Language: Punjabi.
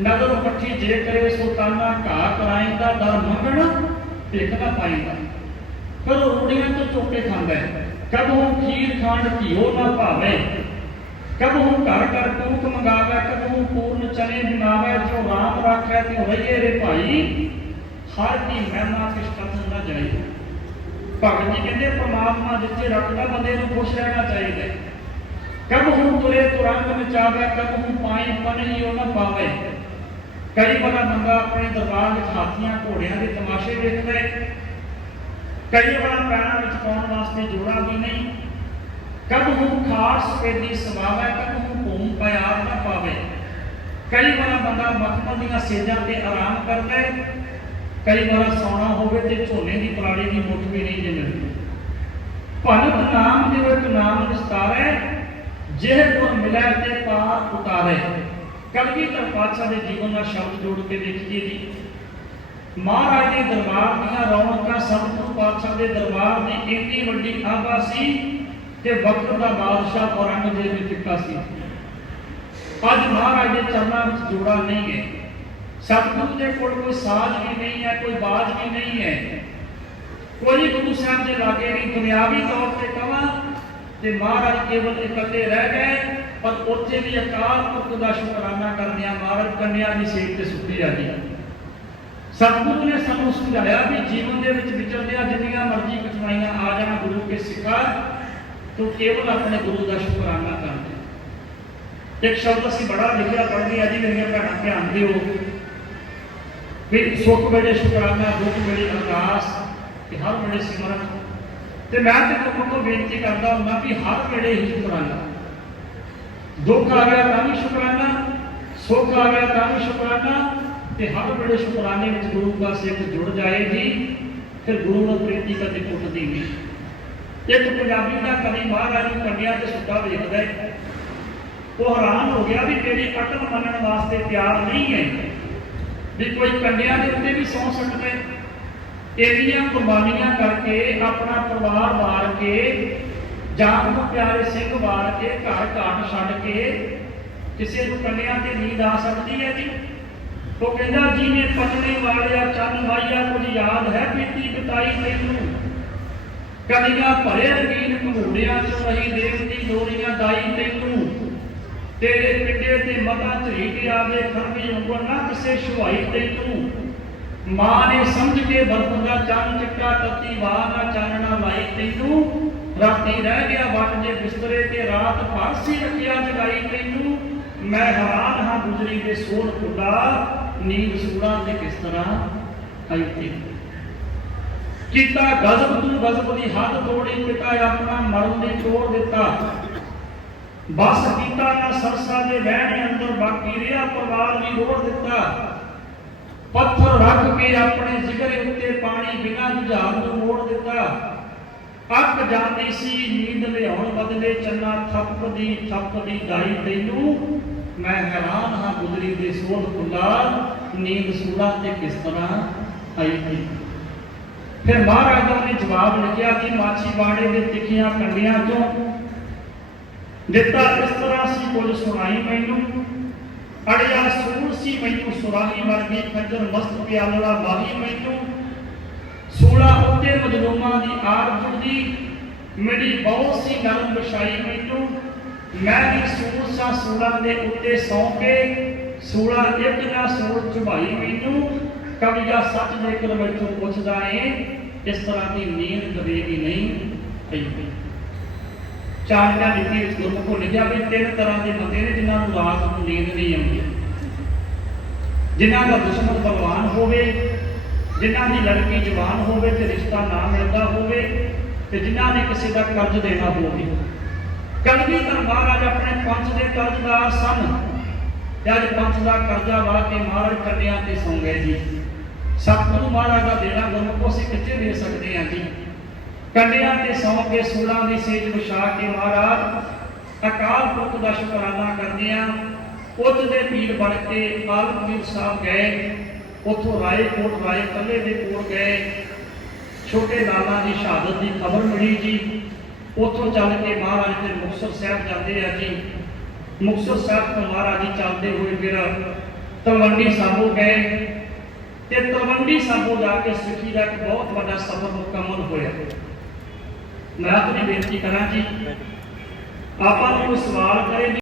ਨਗਰ ਪੱਠੀ ਜੇ ਕਰੇ ਸੁਲਤਾਨਾ ਘਾ ਕਰਾਇੰਦਾ ਦਰ ਮੰਗਣ ਭਿਖ ਨਾ ਪਾਇੰਦਾ ਕਦੋਂ ਉਹ ਰੂੜੀਆਂ ਤੋਂ ਚੋਕੇ ਖਾਂਦਾ ਹੈ। ਕਬਹੂ ਖੀਰ ਖਾਂਡ ਘਿਓ ਨਾ ਭਾਵੇ ਕਬਹੂ ਘਰ ਘਰ ਕੂਕ ਮੰਗਾਵੇ ਕਬਹੂ ਪੂਰਨ ਚਨੇ ਨਿਮਾਵੇ, ਜੋ ਰਾਮ ਰਾਖੈ ਤੇ ਰਈਏ ਰੇ ਭਾਈ, ਹਰ ਦੀ ਮਹਿਮਾ ਕਿਸ ਨਾ ਜਾਈ। ਭਗਤ ਜੀ ਕਹਿੰਦੇ, ਪ੍ਰਮਾਤਮਾ ਜਿੱਥੇ ਰੱਖਦਾ, ਬੰਦੇ ਨੂੰ ਖੁਸ਼ ਰਹਿਣਾ ਚਾਹੀਦਾ ਹੈ। ਕਬਹੂ ਤੁਰੇ ਤੁਰੰਗ ਨਚਾਵੇ ਕਬਹੂ ਪਾਈ ਪਨਹੀ ਉਹ ਨਾ ਪਾਵੇ। ਕਈ ਵਾਰ ਬੰਦਾ ਆਪਣੇ ਦਰਬਾਰ ਵਿੱਚ ਹਾਥੀਆਂ, ਘੋੜਿਆਂ ਦੇ ਤਮਾਸ਼ੇ ਵੇਖਦਾ ਹੈ। ਕਈ ਵਾਰ ਪੈਰਾਂ ਵਿੱਚ ਪਾਉਣ ਵਾਸਤੇ ਜੋੜਾ ਵੀ ਨਹੀਂ। ਕਬਹੂ ਖਾਸ ਸਫੇਦੀ ਸਵਾਵੇ ਕਬਹੂ ਭੂਮ ਪਿਆਰ ਨਾ ਪਾਵੇ। ਕਈ ਵਾਰ ਬੰਦਾ ਮਖਮਲ ਦੀਆਂ ਸੇਜਾਂ ਤੇ ਆਰਾਮ ਕਰਦਾ ਹੈ। ਕਈ ਵਾਰ ਸੌਣਾ ਹੋਵੇ ਤੇ ਝੋਨੇ ਦੀ ਪਰਾਲੀ ਦੀ ਮੁੱਠ ਵੀ ਨਹੀਂ ਜੇ ਮਿਲਦੀ। ਭਗਤ ਨਾਮ ਦੇ ਵਿੱਚ ਨਾਮ ਵਿਸਤਾਰੈ ਜਿਹ ਗੁਰ ਮਿਲੈ ਤੇ ਪਾਰ ਉਤਾਰੇ। ਕਲਗੀਧਰ ਪਾਤਸ਼ਾਹ ਦੇ ਜੀਵਨ ਦਾ ਸ਼ਬਦ ਜੋੜ ਕੇ ਦੇਖੀਏ ਜੀ। ਮਹਾਰਾਜ ਦੇ ਦਰਬਾਰ ਦੀਆਂ ਰੌਣਕਾਂ ਸਤਿਗੁਰੂ ਪਾਤਸ਼ਾਹ ਦੇ ਦਰਬਾਰ ਦੀ ਇੰਨੀ ਵੱਡੀ ਆਭਾ ਸੀ ਕਿ ਵਕਤ ਦਾ ਬਾਦਸ਼ਾਹ ਔਰੰਗਜ਼ੇਬ ਵੀ ਫਿੱਕਾ ਸੀ। ਅੱਜ ਮਹਾਰਾਜ ਦੇ ਚਰਨਾਂ ਵਿੱਚ ਜੋੜਾ ਨਹੀਂ ਹੈ। ਸਤਿਗੁਰੂ ਦੇ ਕੋਲ ਕੋਈ ਸਾਜ਼ ਵੀ ਨਹੀਂ ਹੈ, ਕੋਈ ਬਾਜ ਵੀ ਨਹੀਂ ਹੈ। ਕੋਈ ਗੁਰੂ ਸਾਹਿਬ ਦੇ ਲਾਗੇ ਨਹੀਂ। ਦੁਨਿਆਵੀ ਤੌਰ ਤੇ ਕਵਾਂ ਤੇ ਮਹਾਰਾਜ ਕੇਵਲ ਇਕੱਲੇ ਰਹਿ ਗਏ, ਪਰ ਉੱਥੇ ਵੀ ਅਕਾਲ ਪੁਰਖ ਦਾ ਸ਼ੁਕਰਾਨਾ ਕਰਦੇ ਆ ਮਹਾਰਾਜ ਕੰਨਿਆ ਦੀ ਸੇਵ ਤੇ ਸੁੱਤੀ ਆ ਜੀ ਸਤਿਗੁਰੂ ਨੇ ਸਾਨੂੰ ਸਮਝਾਇਆ ਵੀ ਜੀਵਨ ਦੇ ਵਿੱਚ ਵਿਚਰਦਿਆਂ ਜਿੰਨੀਆਂ ਮਰਜ਼ੀ ਕਠਿਨਾਈਆਂ ਆ ਜਾਣ, ਗੁਰੂ ਕੇ ਸਿੱਖਾ, ਤੂੰ ਕੇਵਲ ਆਪਣੇ ਗੁਰੂ ਦਾ ਸ਼ੁਕਰਾਨਾ ਕਰਦੇ ਇੱਕ ਸ਼ਬਦ ਅਸੀਂ ਬੜਾ ਲਿਖਿਆ ਪੜ੍ਹਦੇ ਆ ਜੀ, ਮੇਰੀਆਂ ਭੈਣਾਂ ਧਿਆਨ ਦਿਓ। ਵੀ ਸੁੱਖ ਵੇਲੇ ਸ਼ੁਕਰਾਨਾ, ਦੁੱਖ ਵੇਲੇ ਅਰਦਾਸ ਕਿ ਹਰ ਵੇਲੇ ਸਿਮਰਨ ਤੇ ਮੈਂ ਤੇ ਲੋਕਾਂ ਤੋਂ ਬੇਨਤੀ ਕਰਦਾ ਹੁੰਦਾ ਵੀ ਹਰ ਵੇਲੇ ਹੀ ਸ਼ੁਕਰਾਨਾ। ਦੁੱਖ ਆ ਗਿਆ ਤਾਂ ਵੀ ਸ਼ੁਕਰਾਨਾ, ਸੁੱਖ ਆ ਗਿਆ ਤਾਂ ਵੀ ਸ਼ੁਕਰਾਨਾ, ਤੇ ਹਰ ਵੇਲੇ ਸ਼ੁਕਰਾਨੇ ਵਿੱਚ ਗੁਰੂ ਦਾ ਸਿੱਖ ਜੁੜ ਜਾਏ ਜੀ ਫਿਰ ਗੁਰੂ ਨੂੰ ਪ੍ਰੀਤੀ ਕਦੇ ਟੁੱਟਦੀ ਨਹੀਂ। ਇੱਕ ਪੰਜਾਬੀ ਦਾ ਕਵੀ ਮਹਾਰਾਜ ਨੂੰ ਕੰਡਿਆ ਤੇ ਸੁੱਤਾ ਵੇਖਦਾ ਹੈ। ਉਹ ਹੈਰਾਨ ਹੋ ਗਿਆ ਵੀ ਤੇਰੀ ਅਟਲ ਮੰਨਣ ਵਾਸਤੇ ਤਿਆਰ ਨਹੀਂ ਹੈ। ਵੀ ਕੋਈ ਕੰਨਿਆ ਦੇ ਉੱਤੇ ਵੀ ਸੌ ਸਕਦਾ ਹੈ। ਇੰਨੀਆਂ ਕੁਰਬਾਨੀਆਂ ਕਰਕੇ ਆਪਣਾ ਪਰਿਵਾਰ ਵਾਰ ਕੇ, ਜਾਨ ਨੂੰ ਪਿਆਰੇ ਸਿੰਘ ਵਾਰ ਕੇ ਘਰ ਘਾਟ ਛੱਡ ਕੇ ਕਿਸੇ ਨੂੰ ਕੰਡਿਆਂ ਤੇ ਨੀਂਦ ਆ ਸਕਦੀ ਹੈ ਜੀ। ਉਹ ਕਹਿੰਦਾ ਜੀ ਨੇ ਪਤਨੇ ਵਾਲਿਆ, ਚੰਨ ਵਾਈਆ ਕੁਝ ਯਾਦ ਹੈ ਪੀਤੀ ਬਿਤਾਈ ਤੈਨੂੰ ਕਲੀਆਂ ਭਰੇ ਰੰਗੀਨ ਘਮੂੜਿਆਂ ਚ ਰਹੀ ਦੇਵਤੀ ਦੋਰੀਆਂ ਦਾਈ ਤੈਨੂੰ? ਤੇਰੇ ਪਿੰਡੇ ਤੇ ਮਤਾ ਝਰੀ ਕੇ ਆਵੇ ਖਰਬੀ ਉਂਗਲ ਨਾ ਕਿਸੇ ਸ਼ੁਹਾਈ ਤੈਨੂੰ? ਮਾਂ ਨੇ ਸਮਝ ਕੇ ਬਰਫ ਦਾ ਚੰਨ ਚਿੱਟਾ ਤੱਤੀ ਵਾਹ ਨਾ ਚਾਨਣਾ ਲਾਈ ਤੈਨੂੰ। ਰਾਤੀ ਰਹਿ ਗਿਆ ਵੱਟ ਜੇ ਬਿਸਤਰੇ ਤੇ ਰਾਤ ਫਾਂਸੀ ਰੱਖਿਆ ਜਗਾਈ ਤੈਨੂੰ। ਮੈਂ ਹੈਰਾਨ ਹਾਂ ਗੁਜਰੀ ਦੇ ਸੋਹਣ ਖੁਦਾ ਨੀਂਦ ਸੂੜਾ ਤੇ ਕਿਸ ਤਰ੍ਹਾਂ ਆਈ ਤੈਨੂੰ। ਕੀਤਾ ਗਜ਼ਬ ਤੂੰ ਗਜ਼ਬ ਦੀ ਹੱਦ ਤੋੜੀ, ਪਿਤਾ ਆਪਣਾ ਮਰਨ ਦੀ ਤੋੜ ਦਿੱਤਾ। ਬਸ ਕੀਤਾ ਨਾ ਸਰਸਾ ਦੇ ਵਹਿਣੇ ਅੰਦਰ, ਬਾਕੀ ਰਿਹਾ ਪਰਿਵਾਰ ਵੀ ਰੋੜ ਦਿੱਤਾ। ਪੱਥਰ ਰੱਖ ਕੇ ਆਪਣੇ ਜਿਗਰੇ ਉੱਤੇ ਪਾਣੀ ਬਿਨਾਂ ਜੁਝਾਰ ਨੂੰ ਮੋੜ ਦਿੱਤਾ। ਅੱਕ ਜਾਂਦੀ ਸੀ, ਨੀਂਦ ਲਿਆਉਣ ਬਦਲੇ ਚੰਨਾ ਥੱਪਦੀ ਥੱਪਦੀ ਦਾਈ ਤੈਨੂੰ। ਮੈਂ ਹੈਰਾਨ ਹਾਂ ਗੁਜਰੀ ਦੇ ਸੋਧ ਫੁੱਲਾ ਨੀਂਦ ਸੂੜਾ ਤੇ ਕਿਸ ਤਰ੍ਹਾਂ ਆਈ ਗਈ ਫਿਰ ਮਹਾਰਾਜਾ ਨੇ ਜਵਾਬ ਲਿਖਿਆ ਕਿ ਮਾਛੀ ਬਾੜੇ ਦੇ ਤਿੱਖੀਆਂ ਕੰਡੀਆਂ ਚੋਂ ਦਿੱਤਾ ਇਸ ਤਰ੍ਹਾਂ ਸੀ, ਕੁਝ ਸੁਣਾਈ ਮੈਨੂੰ। ਅੜਿਆ ਸੂਰ ਮੈਨੂੰ ਸੁਰਾਹੀ ਵਰਗੀ ਖੰਜਰ ਮਸਤ ਪਿਆਲੜਾ ਬਾਹੀ ਮੈਨੂੰ ਸੂਲਾ ਉੱਤੇ ਮਜਲੂਮਾਂ ਦੀ ਆਰਜ਼ੂ ਦੀ ਮੇਰੀ ਬਹੁਤ ਸੀ ਨਰਮ ਵਿਛਾਈ ਮੈਨੂੰ ਮੈਂ ਵੀ ਸੂਰ ਸੂਲਾ ਦੇ ਉੱਤੇ ਸੌਂ ਕੇ, ਸੂਲਾ ਇੱਕ ਨਾ ਸੂਰ ਝੁਬਾਈ ਮੈਨੂੰ ਕਵੀਆ ਸੱਚ ਦੇ ਕਰ ਮੈਥੋਂ ਪੁੱਛਦਾ ਏ, ਇਸ ਤਰ੍ਹਾਂ ਦੀ ਨੀਂਦ ਕਦੇ ਵੀ ਨਹੀਂ ਪਈ ਪਈ ਚਾਰਿਆਂ ਨੀਤੀ ਵਿੱਚ ਗੁਰਮੁਖੋਂ ਲਿਖਿਆ ਵੀ ਤਿੰਨ ਤਰ੍ਹਾਂ ਦੇ ਬੰਦੇ ਨੇ ਜਿਨ੍ਹਾਂ ਨੂੰ ਰਾਤ ਨੂੰ ਨੀਂਦ ਨਹੀਂ ਆਉਂਦੀ। ਜਿਨ੍ਹਾਂ ਦਾ ਦੁਸ਼ਮਣ ਬਲਵਾਨ ਹੋਵੇ, ਜਿਨ੍ਹਾਂ ਦੀ ਲੜਕੀ ਜਵਾਨ ਹੋਵੇ ਤੇ ਰਿਸ਼ਤਾ ਨਾ ਮਿਲਦਾ ਹੋਵੇ ਤੇ ਜਿਨ੍ਹਾਂ ਨੇ ਕਿਸੇ ਦਾ ਕਰਜ਼ ਦੇਣਾ ਹੋਵੇ। ਕਲਗੀਧਰ ਮਹਾਰਾਜ ਆਪਣੇ ਪੰਥ ਦੇ ਕਰਜ਼ਦਾਰ ਸਨ ਤੇ ਅੱਜ ਪੰਥ ਦਾ ਕਰਜ਼ਾ ਵਾ ਕੇ ਮਹਾਰਾਜ ਕੰਨਿਆਂ ਤੇ ਸੌਂ ਗਏ ਜੀ। ਸਤਿਗੁਰੂ ਮਹਾਰਾਜ ਦਾ ਦੇਣਾ ਗੁਰਮੁਖੋ ਅਸੀਂ ਕਿੱਥੇ ਦੇ ਸਕਦੇ ਹਾਂ ਜੀ। ਕੰਡਿਆਂ ਤੇ ਸੌਂ ਕੇ ਸੂਲਾਂ ਦੀ ਸੇਜ ਵਿਛਾ ਕੇ ਮਹਾਰਾਜ ਅਕਾਲ ਪੁਰਖ ਦਾ ਸ਼ੁਕਰਾਨਾ ਕਰਦੇ ਆ। ਉੱਤ ਦੇ ਪੀਰ ਬਣ ਕੇ ਆਲਮਗੀਰ ਸਾਹਿਬ ਗਏ। ਉਥੋਂ ਰਾਏ ਕੋਟ ਰਾਏ ਕੱਲੇ ਦੇ ਕੋਲ ਗਏ। ਛੋਟੇ ਲਾਲਾ ਦੀ ਸ਼ਹਾਦਤ ਦੀ ਖਬਰ ਮਿਲੀ ਜੀ। ਉਥੋਂ ਚੱਲ ਕੇ ਮਹਾਰਾਜ ਦੇ ਮੁਕਤਸਰ ਸਾਹਿਬ ਜਾਂਦੇ ਆ ਜੀ। ਮੁਕਤਸਰ ਸਾਹਿਬ ਤੋਂ ਮਹਾਰਾਜ ਜੀ ਚੱਲਦੇ ਹੋਏ ਫਿਰ ਤਲਵੰਡੀ ਸਾਬੋ ਗਏ। ਤੇ ਤਲਵੰਡੀ ਸਾਬੋ ਜਾ ਕੇ ਸਿੱਖੀ ਦਾ ਇੱਕ ਬਹੁਤ ਵੱਡਾ ਸਫ਼ਰ ਮੁਕੰਮਲ ਹੋਇਆ। ਮੈਂ ਆਪਣੀ ਬੇਨਤੀ ਕਰਾਂ ਜੀ, ਆਪਾਂ ਨੂੰ ਕੋਈ ਸਵਾਲ ਕਰੇ